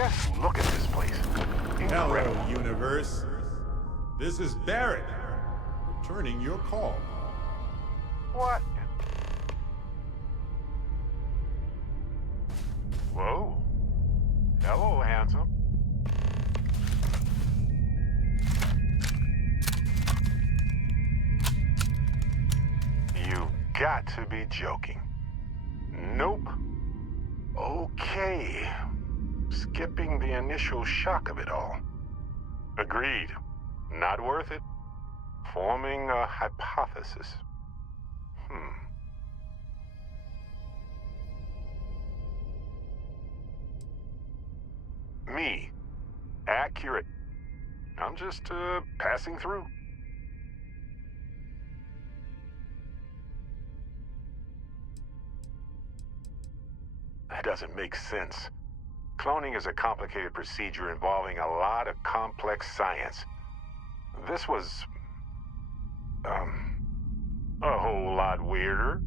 Just look at this place. Incredible. Hello, universe. This is Barrett, returning your call. What? Whoa. Hello, handsome. You got to be joking. Nope. Okay. Skipping the initial shock of it all. Agreed. Not worth it. Forming a hypothesis. Me. Accurate. I'm just, passing through. That doesn't make sense. Cloning is a complicated procedure involving a lot of complex science. This was, a whole lot weirder.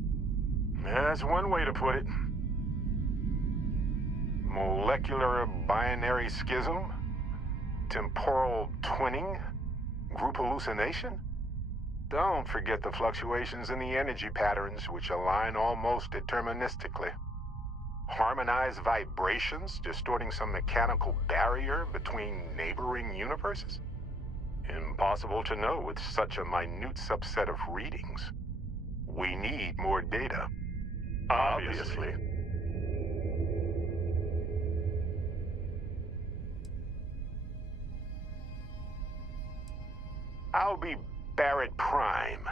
That's one way to put it. Molecular binary schism? Temporal twinning? Group hallucination? Don't forget the fluctuations in the energy patterns, which align almost deterministically. Harmonized vibrations, distorting some mechanical barrier between neighboring universes? Impossible to know with such a minute subset of readings. We need more data. Obviously. I'll be Barrett Prime.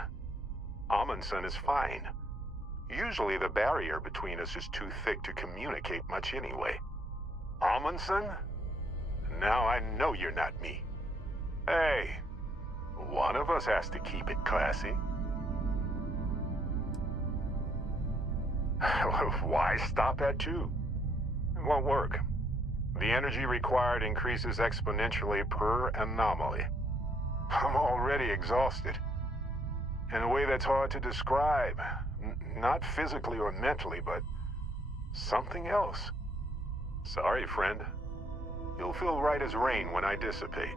Amundsen is fine. Usually the barrier between us is too thick to communicate much anyway. Amundsen? Now I know you're not me. Hey, one of us has to keep it classy. Why stop at 2? It won't work. The energy required increases exponentially per anomaly. I'm already exhausted. In a way that's hard to describe. Not physically or mentally, but something else. Sorry, friend. You'll feel right as rain when I dissipate.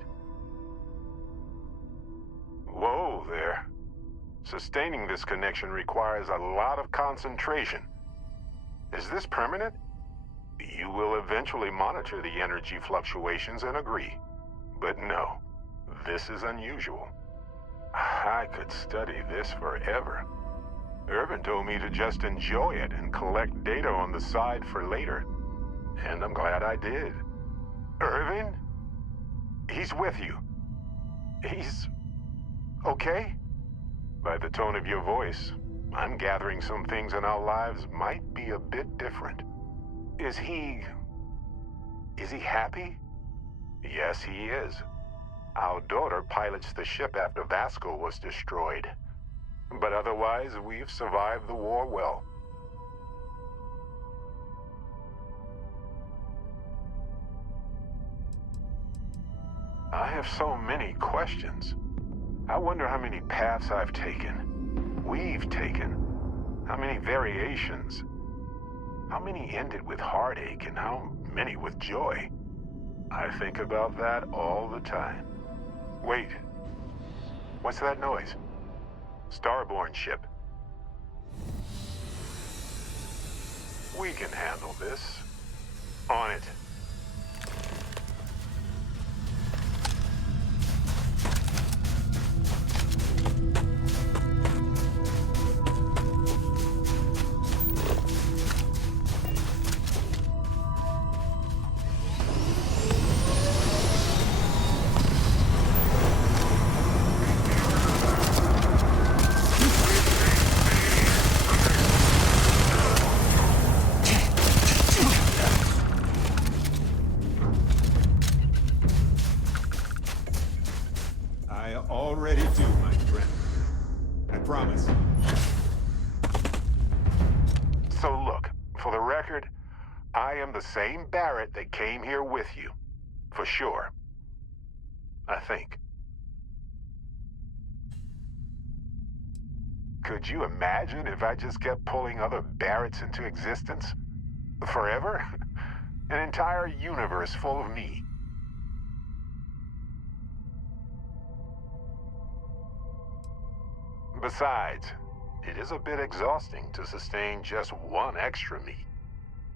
Whoa there. Sustaining this connection requires a lot of concentration. Is this permanent? You will eventually monitor the energy fluctuations and agree. But no, this is unusual. I could study this forever. Irvin told me to just enjoy it and collect data on the side for later. And I'm glad I did. Irvin? He's with you. He's okay? By the tone of your voice, I'm gathering some things in our lives might be a bit different. Is he happy? Yes, he is. Our daughter pilots the ship after Vasco was destroyed. But otherwise, we've survived the war well. I have so many questions. I wonder how many paths I've taken, we've taken, how many variations, how many ended with heartache and how many with joy. I think about that all the time. Wait, what's that noise? Starborn ship. We can handle this. On it. Already do, my friend. I promise. So look, for the record, I am the same Barrett that came here with you. For sure. I think. Could you imagine if I just kept pulling other Barretts into existence? Forever? An entire universe full of me. Besides, it is a bit exhausting to sustain just one extra me.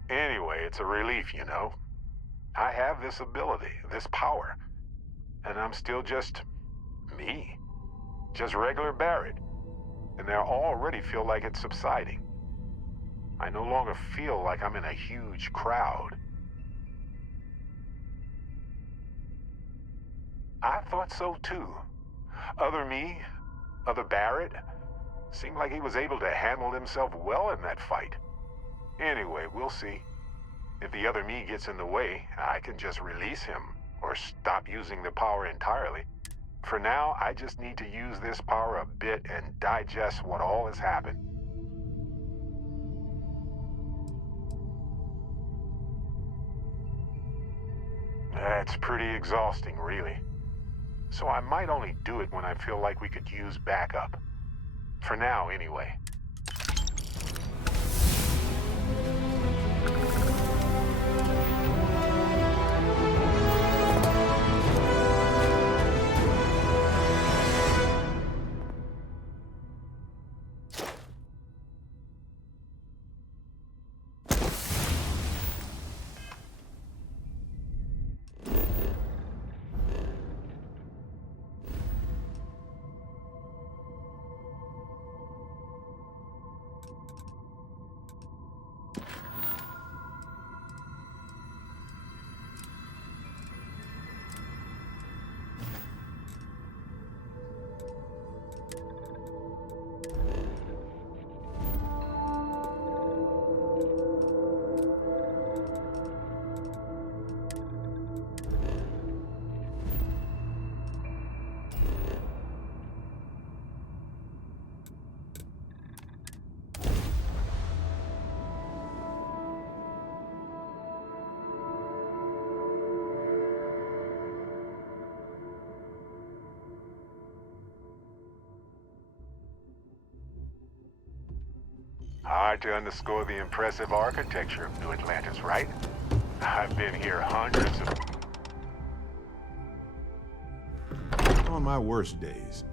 Anyway, it's a relief, you know. I have this ability, this power, and I'm still just me. Just regular Barrett. And I already feel like it's subsiding. I no longer feel like I'm in a huge crowd. I thought so too. Other me, other Barrett, seemed like he was able to handle himself well in that fight. Anyway, we'll see. If the other me gets in the way, I can just release him, or stop using the power entirely. For now, I just need to use this power a bit and digest what all has happened. That's pretty exhausting, really. So I might only do it when I feel like we could use backup. For now, anyway. Hard to underscore the impressive architecture of New Atlantis, right? I've been here hundreds of... On my worst days,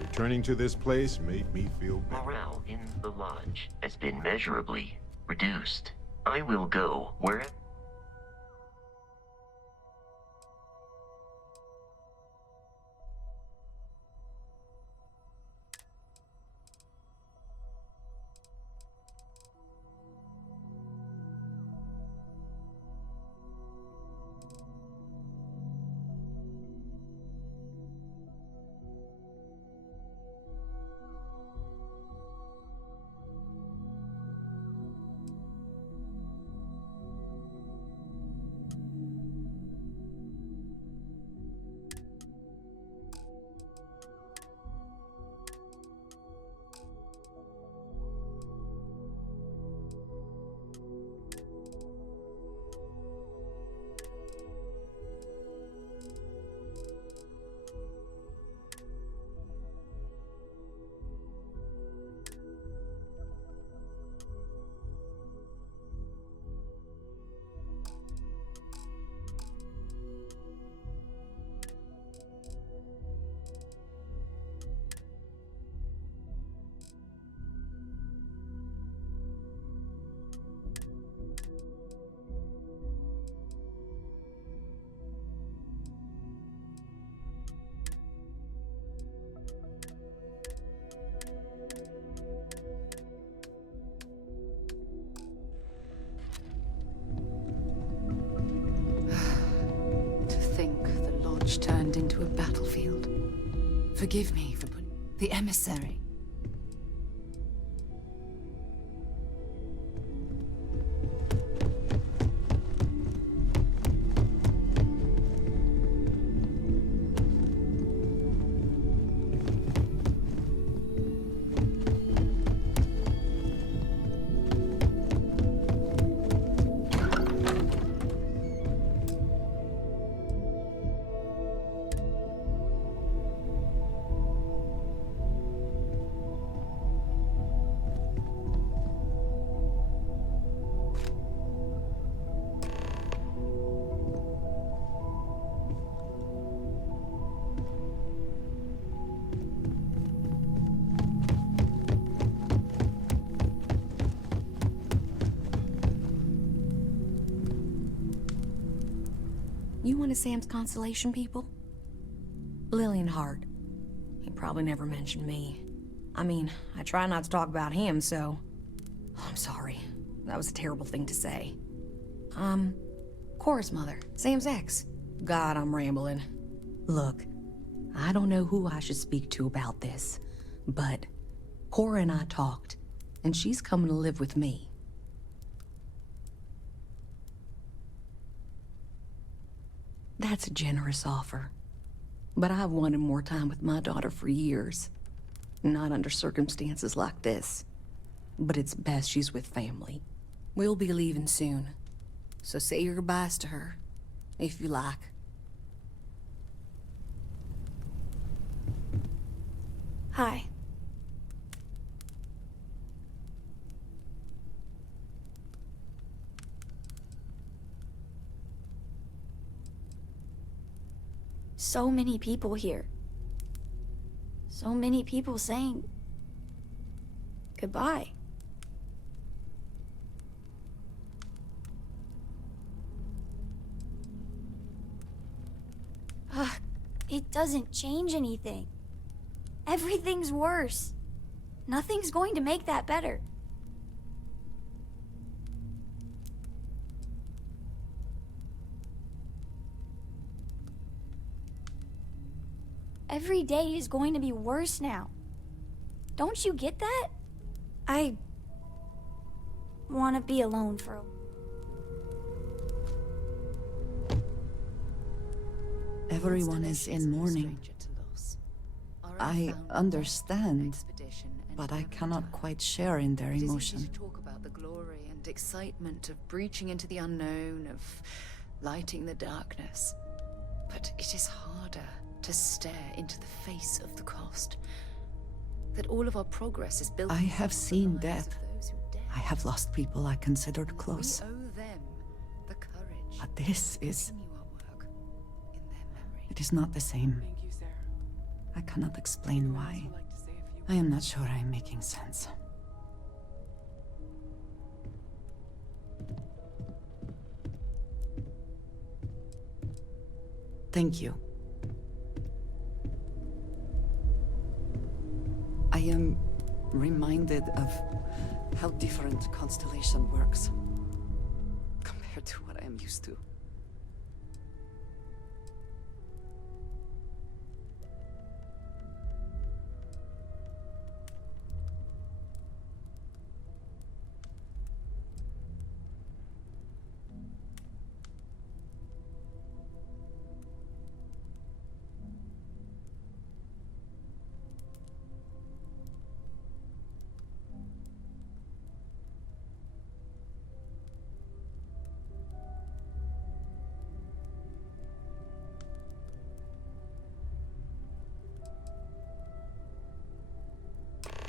returning to this place made me feel better. Morale in the lodge has been measurably reduced. I will go where... Turned into a battlefield. Forgive me for putting... The emissary. You one of Sam's constellation people? Lillianhart. He probably never mentioned me. I mean, I try not to talk about him, so... Oh, I'm sorry. That was a terrible thing to say. Cora's mother, Sam's ex. God, I'm rambling. Look, I don't know who I should speak to about this, but Cora and I talked, and she's coming to live with me. That's a generous offer, but I've wanted more time with my daughter for years. Not under circumstances like this, but it's best she's with family. We'll be leaving soon, so say your goodbyes to her, if you like. Hi. So many people here. So many people saying goodbye. Ugh, it doesn't change anything. Everything's worse. Nothing's going to make that better. Every day is going to be worse now. Don't you get that? I want to be alone for a while. Everyone is in mourning. I understand, but I cannot quite share in their emotion. Talk about the glory and excitement of breaching into the unknown, of lighting the darkness. But it is harder to stare into the face of the cost. That all of our progress is built. I have seen death. of those who dare. I have lost people I considered close. We owe them the courage But this is... to continue our work in their memory. It is not the same. Thank you, Sarah. I cannot explain I'd why. also like to say a few I am not sure I am making sense. Thank you. I am reminded of how different Constellation works compared to what I am used to.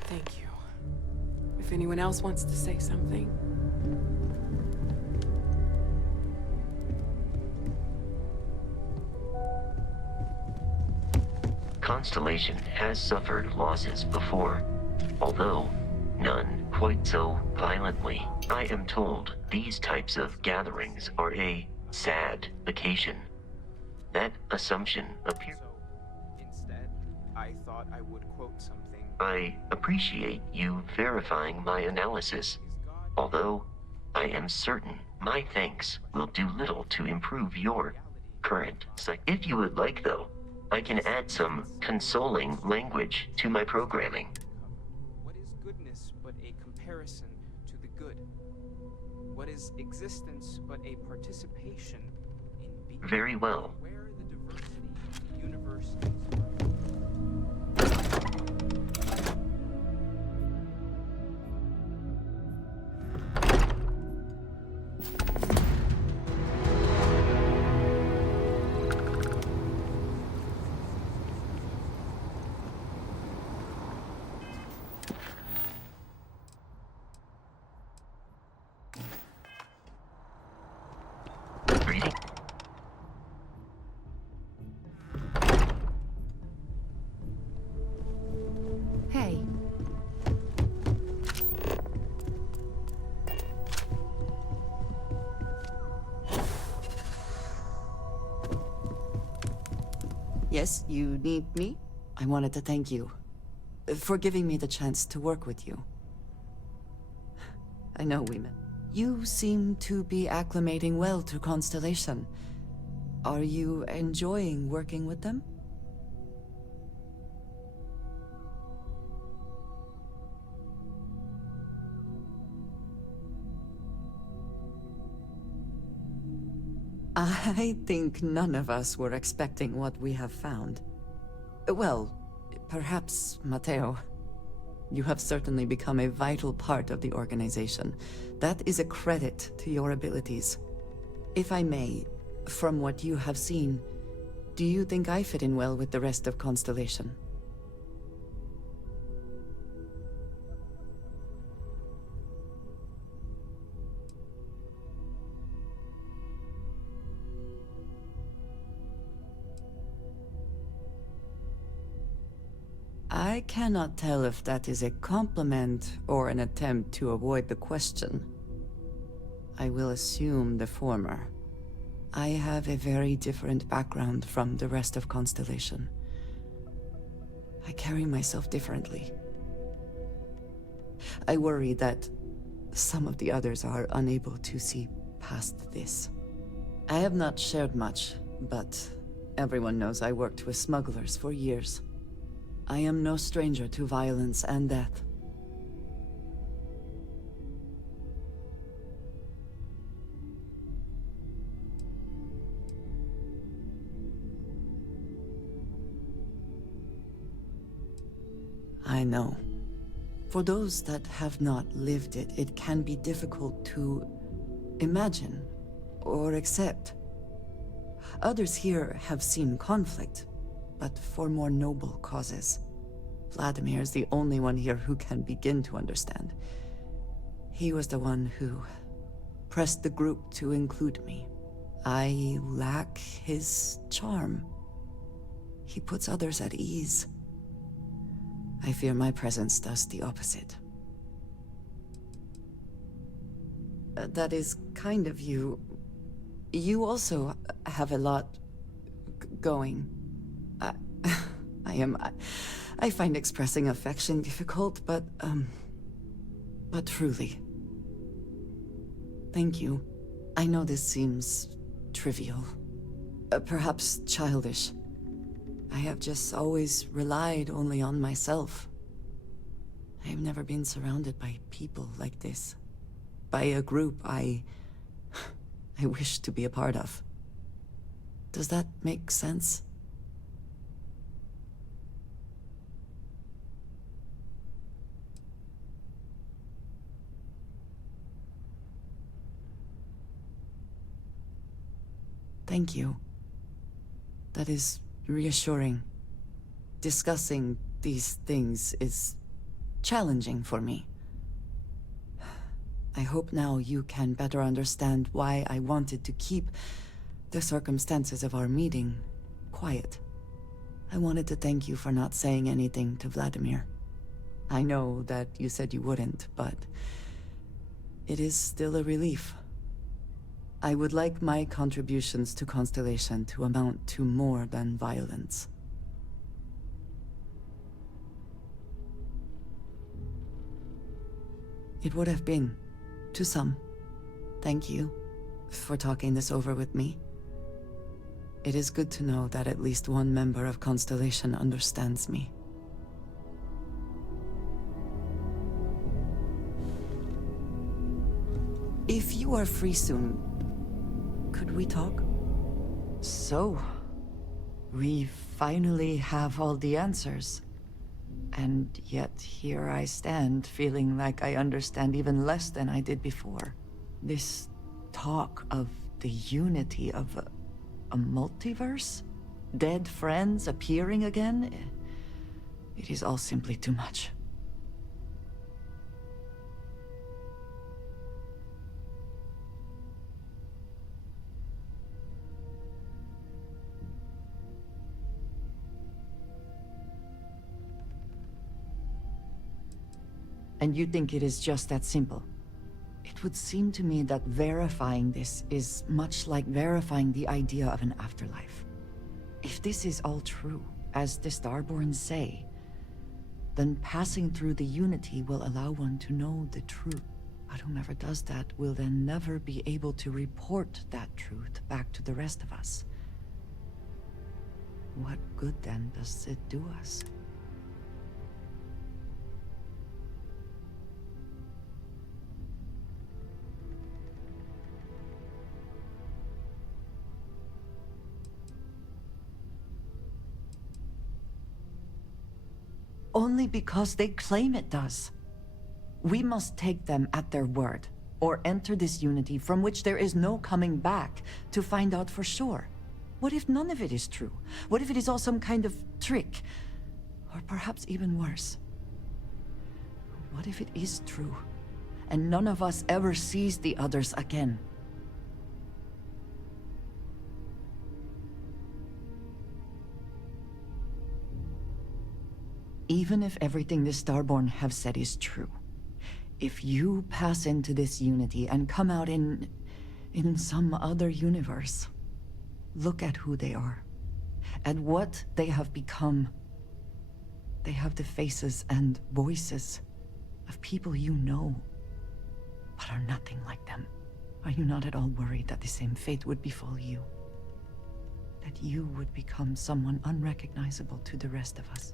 Thank you. If anyone else wants to say something. Constellation has suffered losses before, although none quite so violently. I am told these types of gatherings are a sad occasion. That assumption appears. So, instead, I thought I would quote something. I appreciate you verifying my analysis, although I am certain my thanks will do little to improve your current psych. If you would like, though, I can add some consoling language to my programming. What is goodness but a comparison to the good? What is existence but a participation in being? Very well. Where the diversity of the universe is. Reading. Yes, you need me? I wanted to thank you for giving me the chance to work with you. I know we met. You seem to be acclimating well to Constellation. Are you enjoying working with them? I think none of us were expecting what we have found. Well, perhaps Matteo. You have certainly become a vital part of the organization. That is a credit to your abilities. If I may, from what you have seen, do you think I fit in well with the rest of Constellation? I cannot tell if that is a compliment or an attempt to avoid the question. I will assume the former. I have a very different background from the rest of Constellation. I carry myself differently. I worry that some of the others are unable to see past this. I have not shared much, but everyone knows I worked with smugglers for years. I am no stranger to violence and death. I know. For those that have not lived it, it can be difficult to imagine or accept. Others here have seen conflict, but for more noble causes. Vladimir is the only one here who can begin to understand. He was the one who pressed the group to include me. I lack his charm. He puts others at ease. I fear my presence does the opposite. That is kind of you. You also have a lot going. I find expressing affection difficult, but truly. Thank you. I know this seems trivial, perhaps childish. I have just always relied only on myself. I have never been surrounded by people like this. By a group I wish to be a part of. Does that make sense? Thank you. That is reassuring. Discussing these things is challenging for me. I hope now you can better understand why I wanted to keep the circumstances of our meeting quiet. I wanted to thank you for not saying anything to Vladimir. I know that you said you wouldn't, but it is still a relief. I would like my contributions to Constellation to amount to more than violence. It would have been, to some. Thank you for talking this over with me. It is good to know that at least one member of Constellation understands me. If you are free soon, could we talk? So, we finally have all the answers. And yet here I stand, feeling like I understand even less than I did before. This talk of the unity of a multiverse? Dead friends appearing again? It is all simply too much. And you think it is just that simple? It would seem to me that verifying this is much like verifying the idea of an afterlife. If this is all true, as the Starborn say, then passing through the Unity will allow one to know the truth. But whomever does that will then never be able to report that truth back to the rest of us. What good then does it do us? Only because they claim it does. We must take them at their word, or enter this Unity from which there is no coming back to find out for sure. What if none of it is true? What if it is all some kind of trick? Or perhaps even worse. What if it is true, and none of us ever sees the others again? Even if everything the Starborn have said is true, if you pass into this Unity and come out in some other universe, look at who they are, at what they have become. They have the faces and voices of people you know, but are nothing like them. Are you not at all worried that the same fate would befall you? That you would become someone unrecognizable to the rest of us?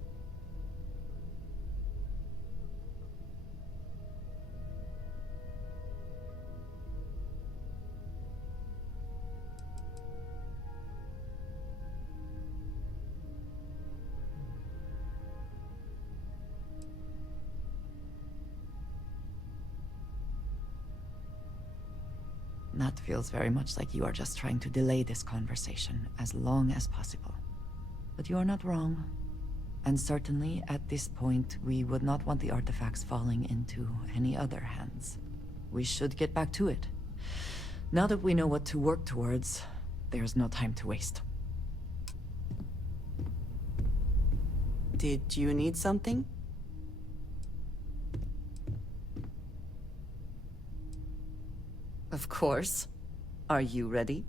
That feels very much like you are just trying to delay this conversation as long as possible. But you are not wrong. And certainly, at this point, we would not want the artifacts falling into any other hands. We should get back to it. Now that we know what to work towards, there's no time to waste. Did you need something? Of course. Are you ready?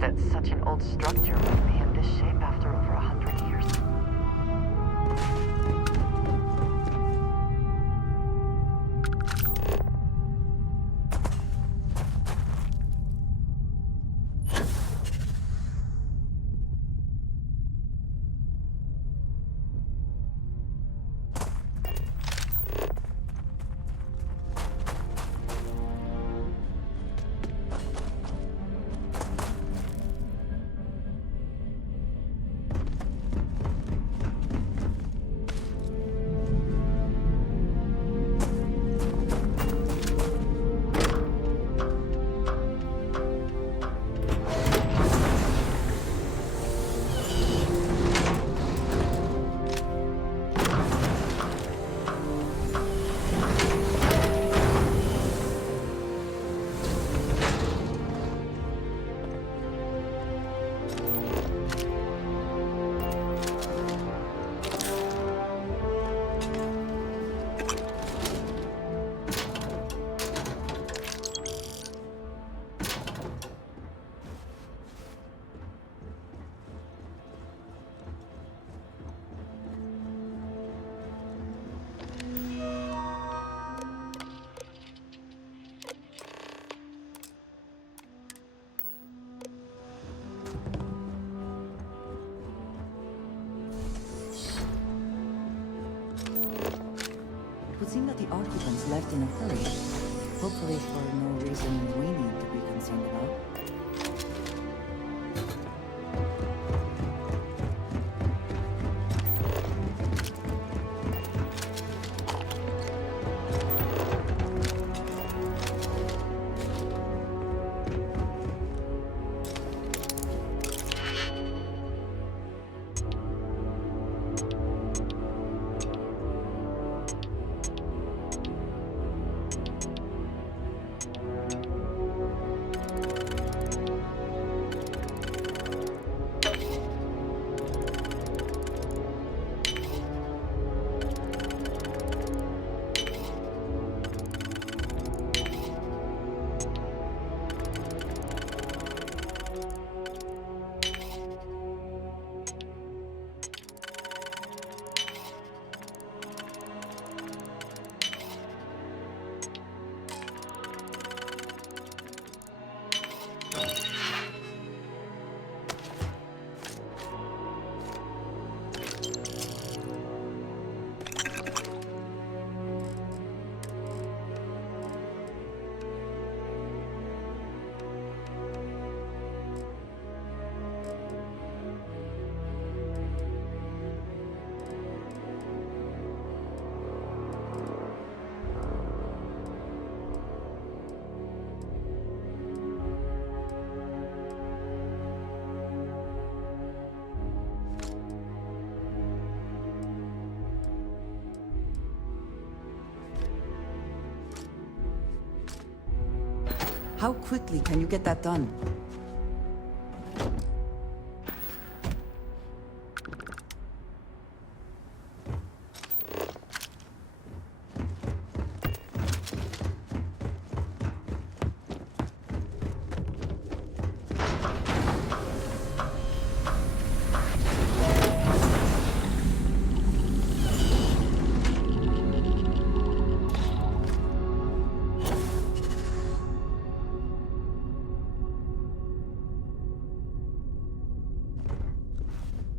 That such an old structure would be in this shape after over 100 years. seemed that the occupants left in a hurry. Hopefully for no reason we need to be concerned about. How quickly can you get that done?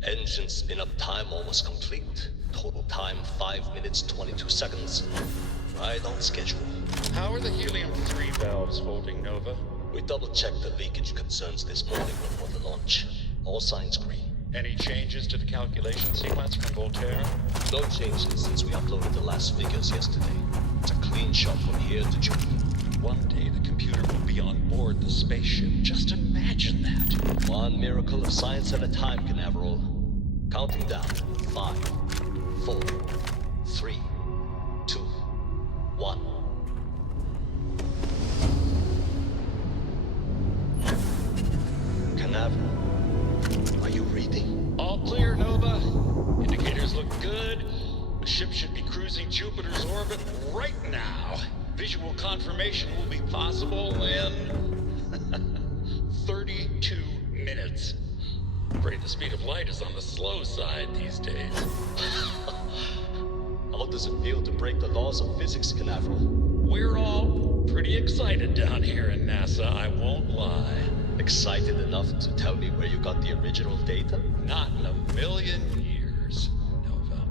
Engine spin-up time almost complete. Total time 5 minutes 22 seconds. Right on schedule. How are the helium-3 valves holding, Nova? We double-checked the leakage concerns this morning before the launch. All signs green. Any changes to the calculation sequence from Voltaire? No changes since we uploaded the last figures yesterday. It's a clean shot from here to June. One day the computer will be on board the spaceship. Just imagine that. One miracle of science at a time, Canaveral. Counting down. 5, 4, 3, 2, 1. Canaveral, are you reading? All clear, Nova. Indicators look good. The ship should be cruising Jupiter's orbit right now. Visual confirmation will be possible in 32 minutes. Afraid the speed of light is on the slow side these days. How does it feel to break the laws of physics, Canaveral? We're all pretty excited down here in NASA, I won't lie. Excited enough to tell me where you got the original data? Not in a million years, Nova.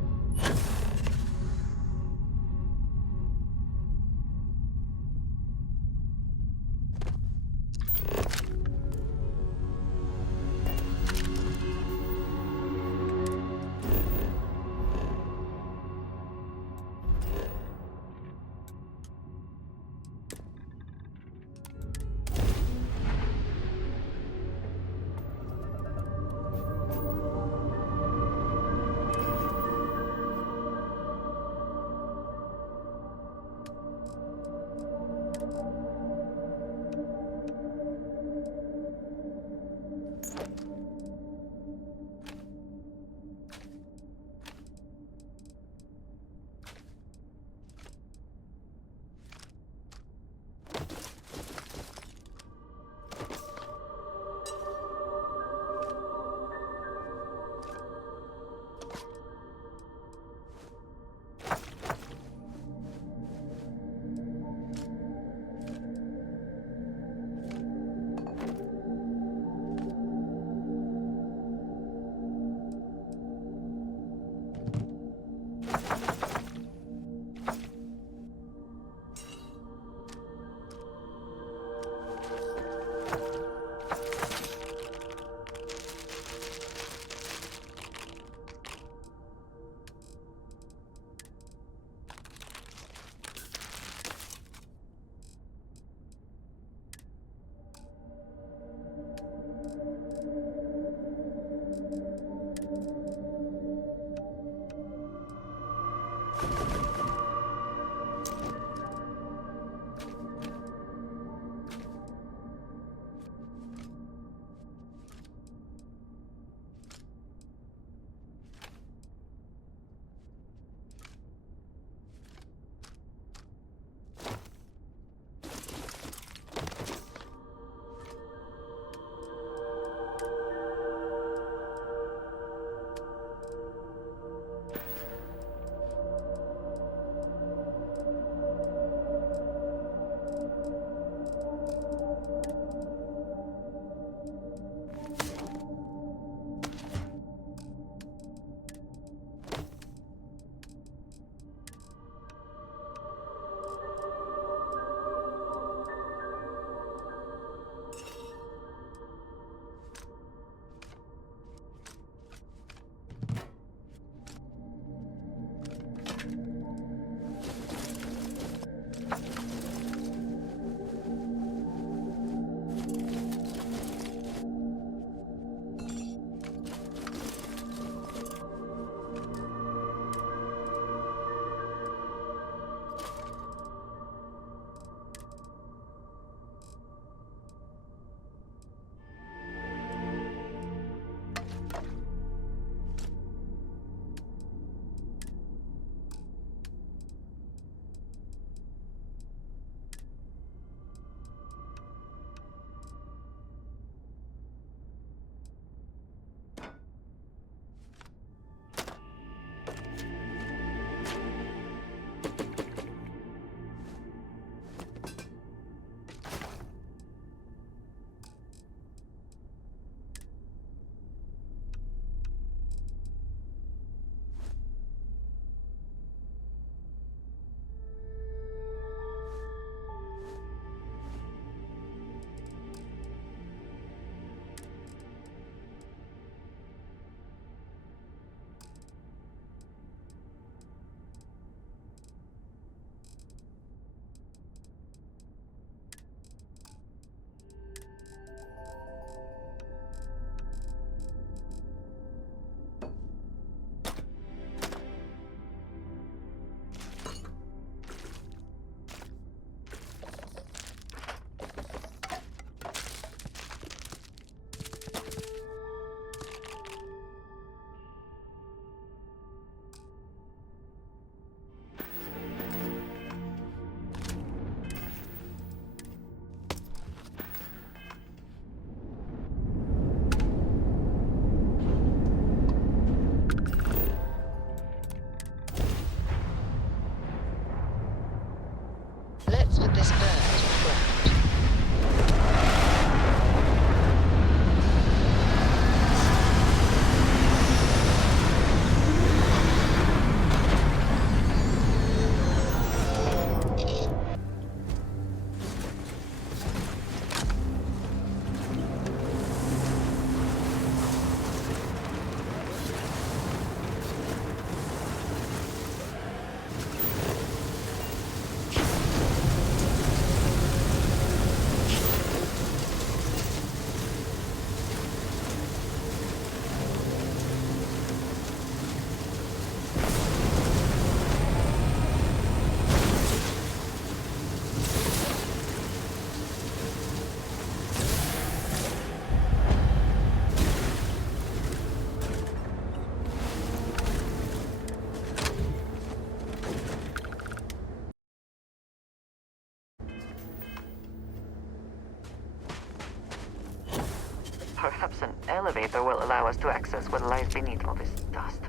elevator will allow us to access what lies beneath all this dust.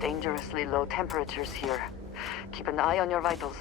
Dangerously low temperatures here. Keep an eye on your vitals.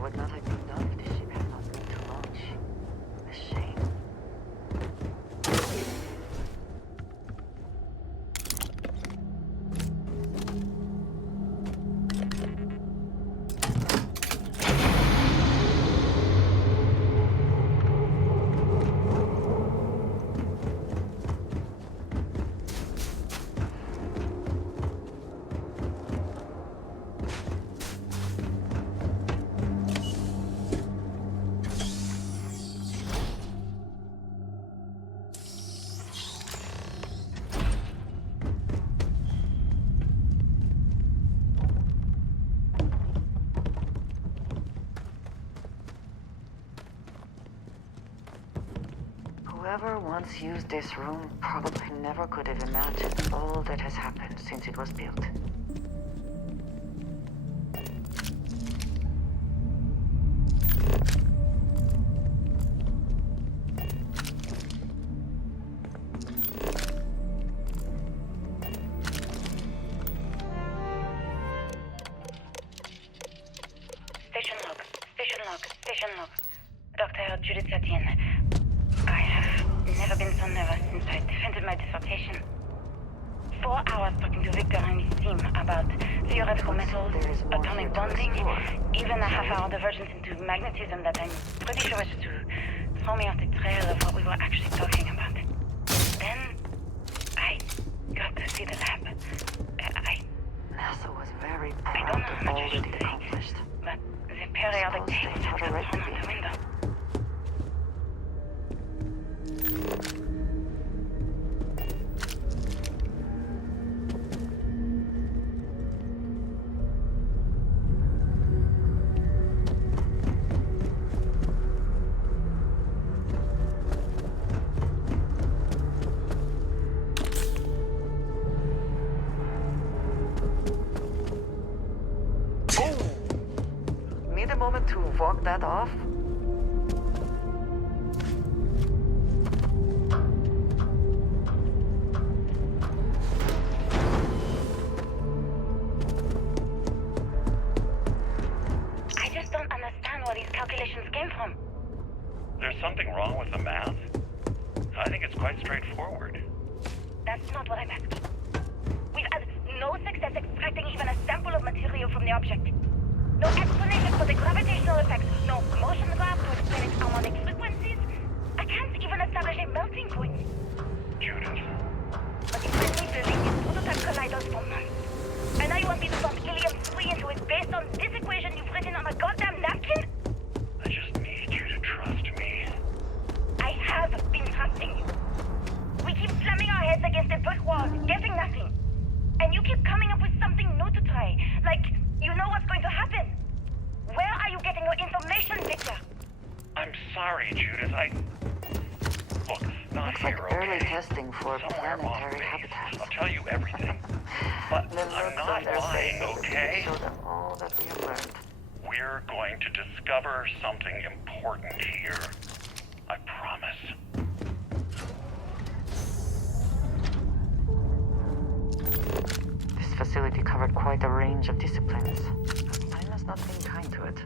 Would not have been done if the ship had not been to launch. A shame. Whoever once used this room probably never could have imagined all that has happened since it was built. Station log. Dr. Judith Satien. I have never been so nervous since I defended my dissertation. 4 hours talking to Victor and his team about theoretical metals, atomic bonding, even a half-hour divergence into magnetism that I'm pretty sure was to throw me off the trail of what we were actually talking about. Then, I got to see the lab. NASA was very I proud don't know of how all much I that should it say, accomplished. but the periodic table has got thrown out the window. Need a moment to walk that off? I just don't understand where these calculations came from. There's something wrong with the math? I think it's quite straightforward. That's not what I'm asking. We've had no success extracting even a sample of material from the object. No explanation for the gravitational effects. No motion graph to explain its harmonic frequencies. I can't even establish a melting point. Judith. But you've been building these prototype colliders for months. And now you want me to bump helium-3 into it based on this equation you've written on a goddamn napkin? I just need you to trust me. I Looks like here, early okay? testing for Somewhere planetary off base. habitats. I'll tell you everything. But The I'm looks not on their lying, faces okay? show them all that we have learned. We're going to discover something important here. I promise. This facility covered quite a range of disciplines. Time has not been kind to it.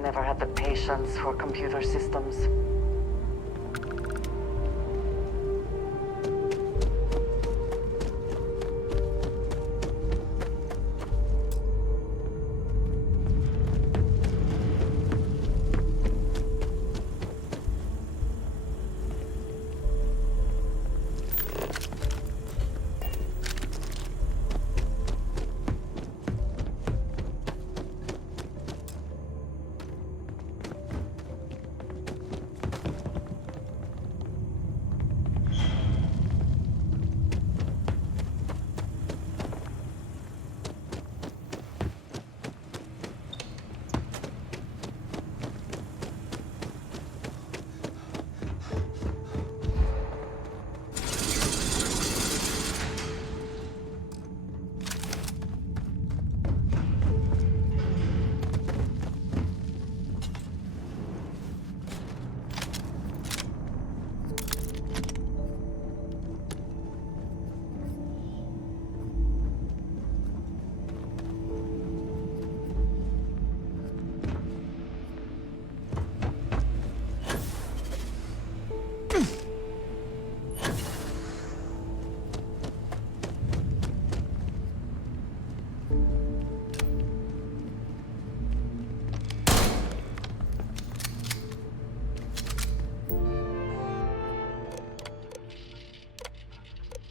never had the patience for computer systems.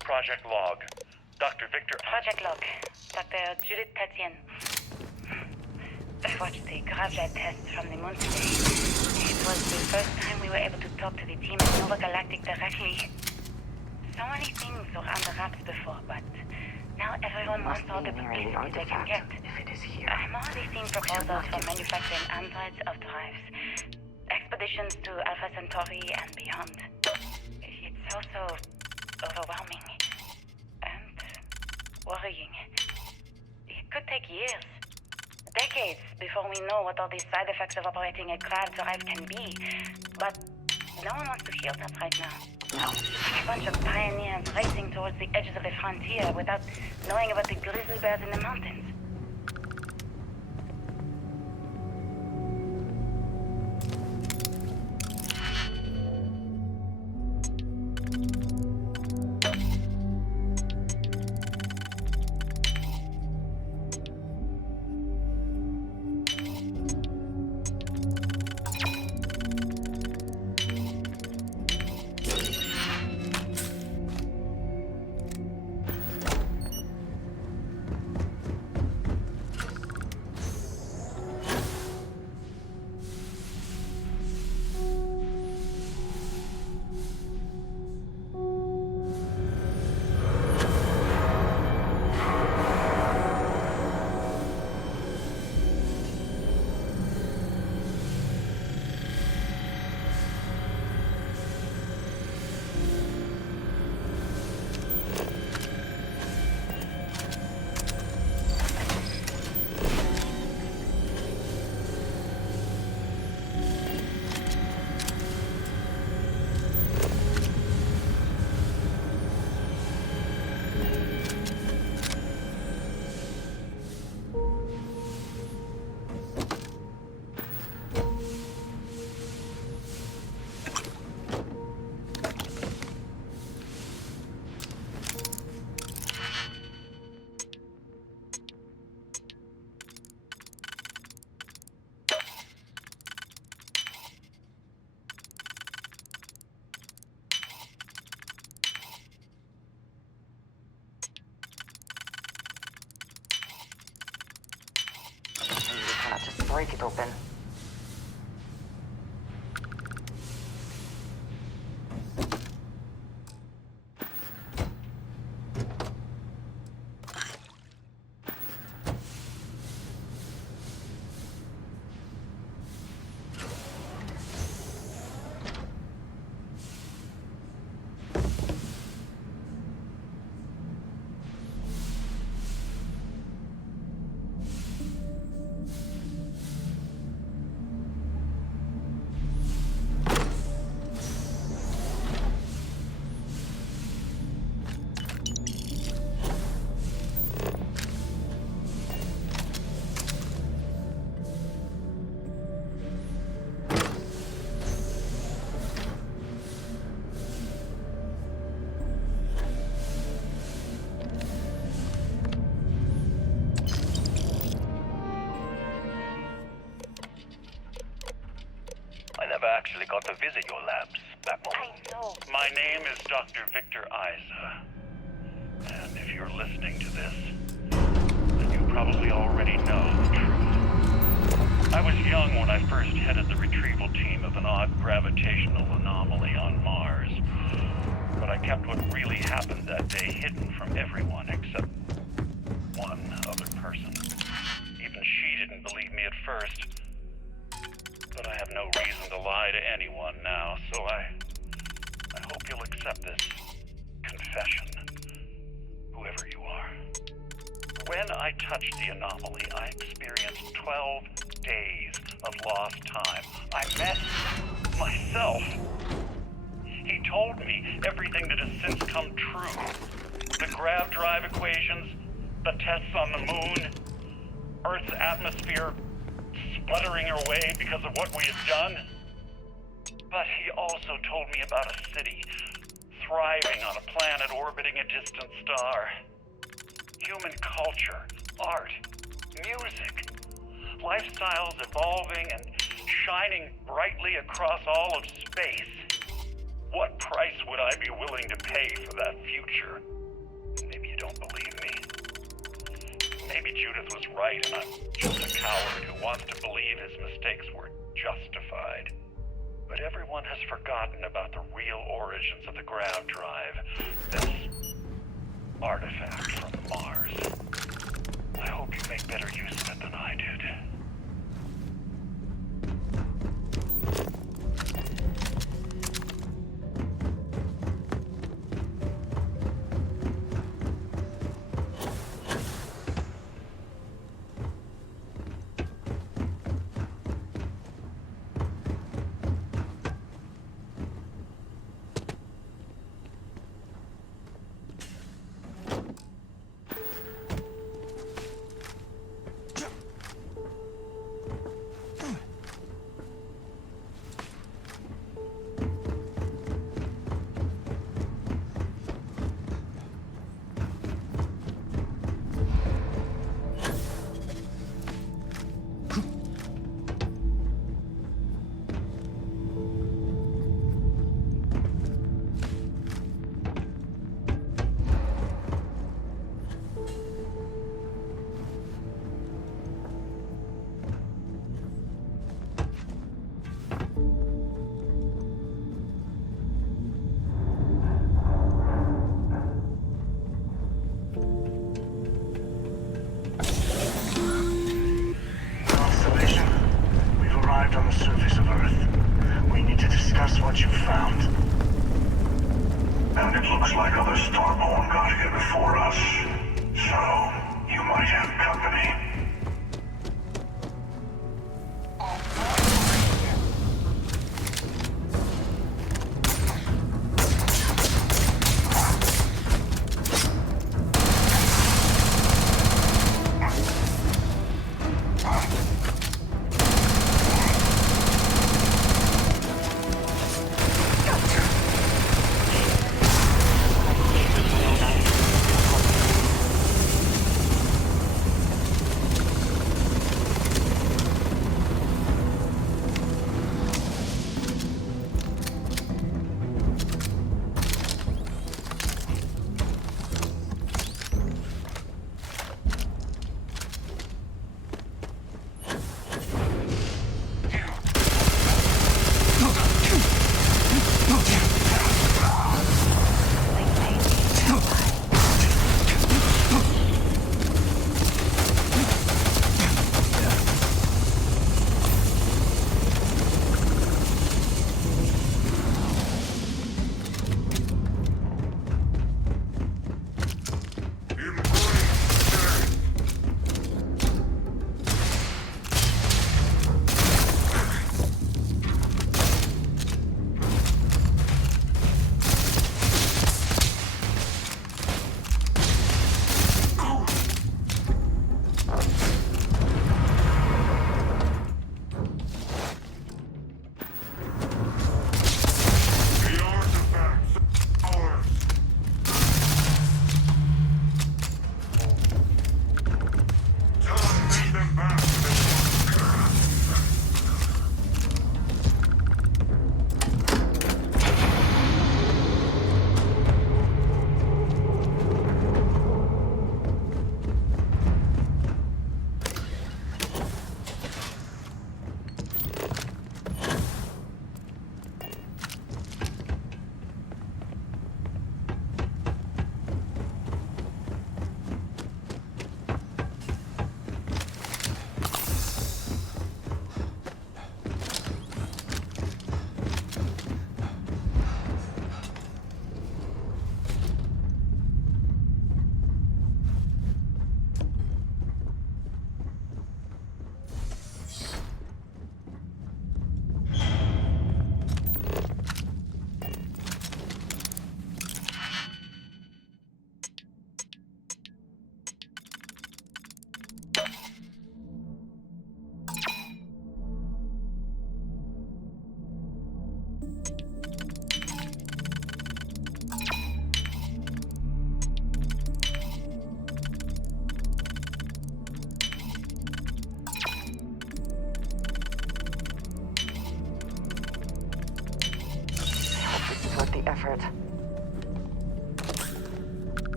Project log. Dr. Victor... Project log. Dr. Judith Tatien. I watched the gravjet tests from the moon today. It was the first time we were able to talk to the team at Nova Galactic directly. So many things were under wraps before, but now everyone wants all the publicity they can get. If it is here. I'm already seeing proposals for manufacturing androids of drives. Expeditions to Alpha Centauri and beyond. It's also overwhelming. And worrying. It could take years. Decades before we know what all the side effects of operating a grav drive can be. But no one wants to hear that right now. No. Like a bunch of pioneers racing towards the edges of the frontier without knowing about the grizzly bears in the mountains. Just break it open. want to visit your labs, Batmobile. I know. My name is Dr. Victor Isa. And if you're listening to this, then you probably already know the truth. I was young when I first headed the retrieval team of an odd gravitational anomaly on Mars. But I kept what really happened that day hidden from everyone except one other person. Even she didn't believe me at first. But I have no reason to lie to anyone now, so I hope you'll accept this confession, whoever you are. When I touched the anomaly, I experienced 12 days of lost time. I met myself. He told me everything that has since come true. The grav drive equations, the tests on the moon, Earth's atmosphere sputtering away because of what we had done. But he also told me about a city thriving on a planet orbiting a distant star. Human culture, art, music, lifestyles evolving and shining brightly across all of space. What price would I be willing to pay for that future? Maybe you don't believe me. Maybe Judith was right and I'm just a coward who wants to believe his mistakes were justified. But everyone has forgotten about the real origins of the grav drive. This artifact from Mars. I hope you make better use of it than I did.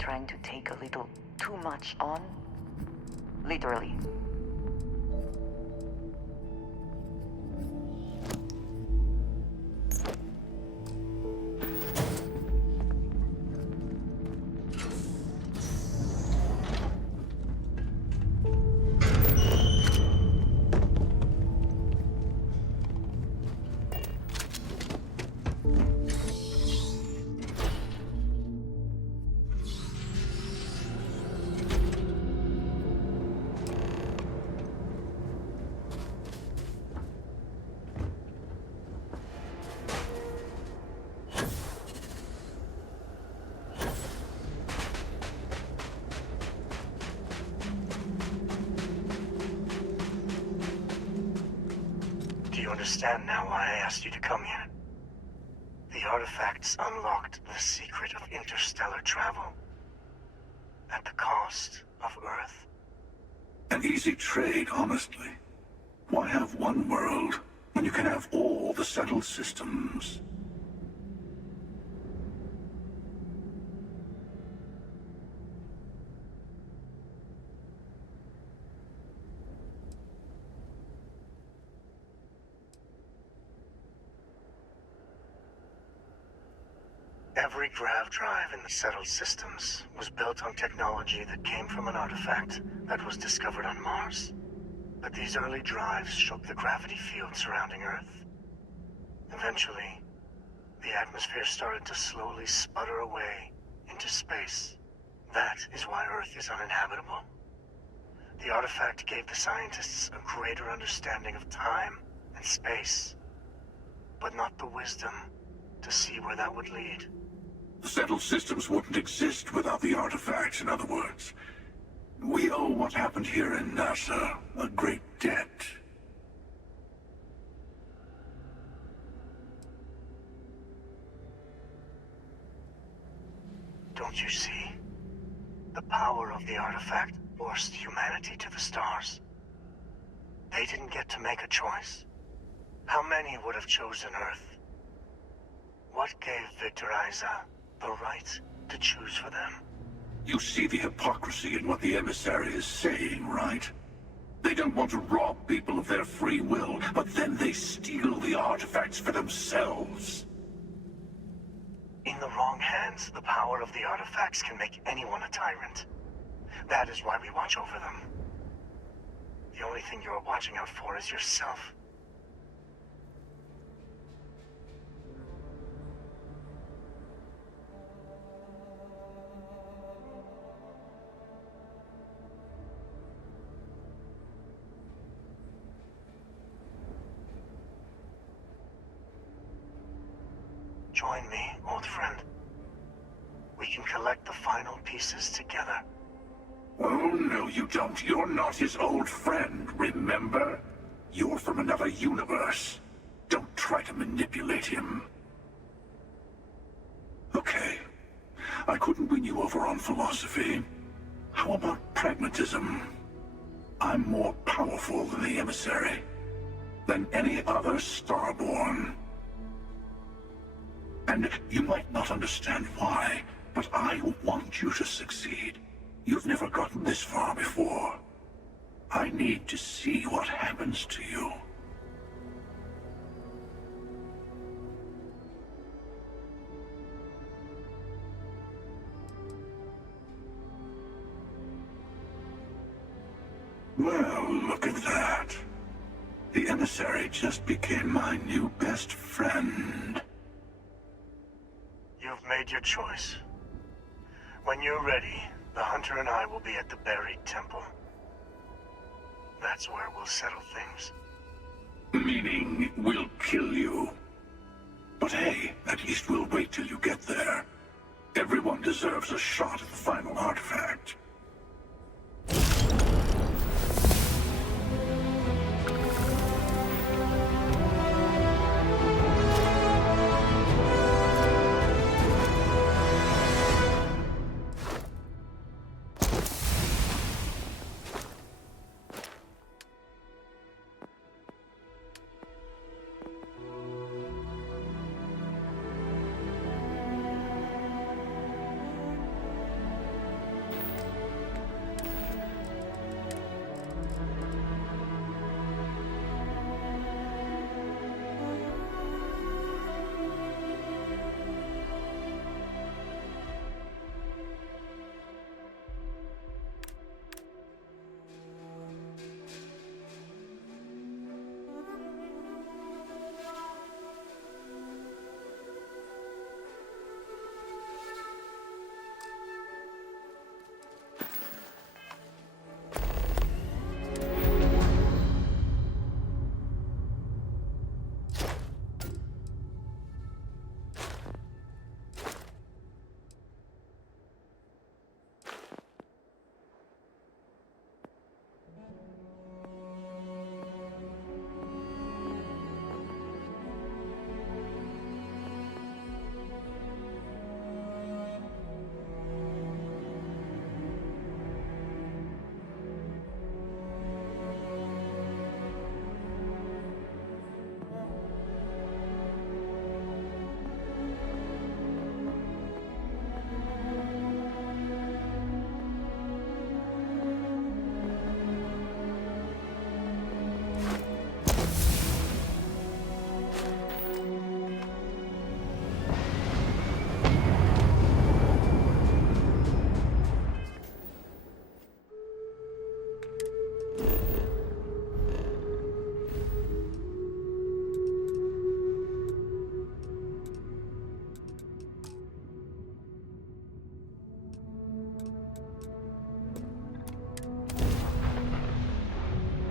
trying to take a little too much on. Literally. Do you understand now why I asked you to come here? The artifacts unlocked the secret of interstellar travel. At the cost of Earth. An easy trade, honestly. Why have one world when you can have all the settled systems? Every grav drive in the settled systems was built on technology that came from an artifact that was discovered on Mars. But these early drives shook the gravity field surrounding Earth. Eventually, the atmosphere started to slowly sputter away into space. That is why Earth is uninhabitable. The artifact gave the scientists a greater understanding of time and space, but not the wisdom to see where that would lead. The settled systems wouldn't exist without the artifacts, in other words. We owe what happened here in NASA a great debt. Don't you see? The power of the artifact forced humanity to the stars. They didn't get to make a choice. How many would have chosen Earth? What gave Victor Isa the right to choose for them? You see the hypocrisy in what the emissary is saying, right? They don't want to rob people of their free will, but then they steal the artifacts for themselves. In the wrong hands, the power of the artifacts can make anyone a tyrant. That is why we watch over them. The only thing you're watching out for is yourself. Join me, old friend. We can collect the final pieces together. Oh, no, you don't. You're not his old friend, remember? You're from another universe. Don't try to manipulate him. Okay. I couldn't win you over on philosophy. How about pragmatism? I'm more powerful than the emissary. Than any other Starborn. And you might not understand why, but I want you to succeed. You've never gotten this far before. I need to see what happens to you. Well, look at that. The emissary just became my new best friend. You've made your choice. When you're ready, the Hunter and I will be at the buried temple. That's where we'll settle things. Meaning, we'll kill you. But hey, at least we'll wait till you get there. Everyone deserves a shot at the final artifact.